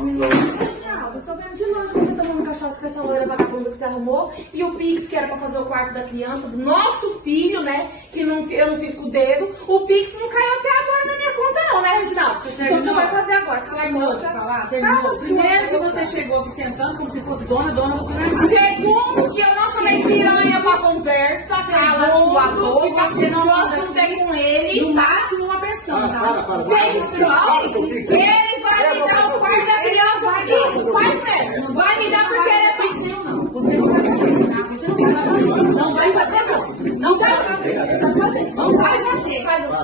Eu tô vendo de longe você tomando cachaça com essa loira vagabunda que você arrumou. E o Pix, que era pra fazer o quarto da criança, do nosso filho, né? Que não, eu não fiz com o dedo. O Pix não caiu até agora na minha conta, não, né, Reginaldo? Então você vai fazer agora. Terminou de falar? Terminou. Primeiro que você chegou aqui sentando como se fosse dona, você não é. Segundo, que eu não chamei piranha pra conversa. Cala sua boca. Você não assuntei com ele. No máximo uma pensão, tá? Pensão? Ele vai me dar o quarto da criança aqui. Faz mesmo. Não vai me dar porque ele é Pixel, não. Você não vai fazer, tá? Você não vai fazer. Não vai fazer, não. Não vai fazer. Não vai fazer.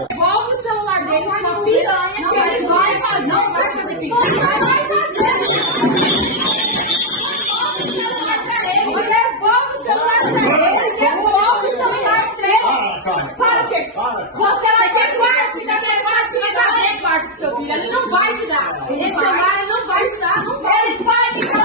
Devolve o celular dele, sua piranha, Não que ele vai fazer. Não vai fazer pixel. Você vai fazer. Devolve o celular dele. Devolve o celular dele. Para o quê? Você quer quarto? Você quer quarto? Você vai fazer quarto pro seu filho. Ele não vai te dar. Esse celular ele não vai te dar. Não vai. Ele vai me dar.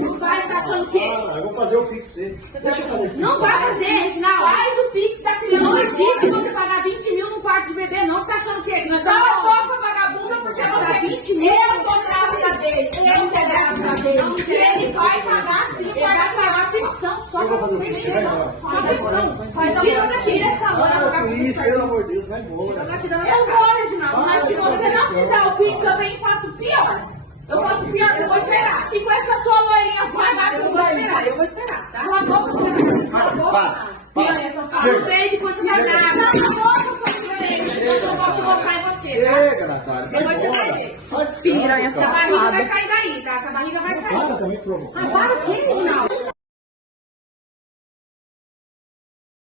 Não vai. Tá achando o quê? Eu vou fazer o Pix pra você. Deixa eu fazer isso. Não vai fazer, Reginaldo. Faz o Pix da criança. Não existe você pagar 20 mil num quarto de bebê, não. Você tá achando o quê? Que nós Cala a estamos... boca, vagabunda, porque você 20 mil. Eu tô grávida dele. Eu tô grávida dele. Ele vai pagar sim. Ele vai pagar pensão só pra você. Só pensão. Tira essa loira. Isso, pelo amor de Deus, vai embora. Eu vou, Reginaldo, mas se você não fizer o Pix, eu venho e faço pior. Eu faço pior, eu vou esperar. E com essa sua loirinha vagabunda, Eu vou esperar, tá? Cala a boca, cala a boca. Não veio depois você vai dar. Cala a boca, sua piranha. Eu não posso mostrar em você, tá? Chega, Natália, vai Depois você vai embora. ver. Só descansa, Piranha Essa cara. barriga vai sair daí, tá? Essa barriga vai sair. Para também, por favor. Ah, para o quê, Reginaldo?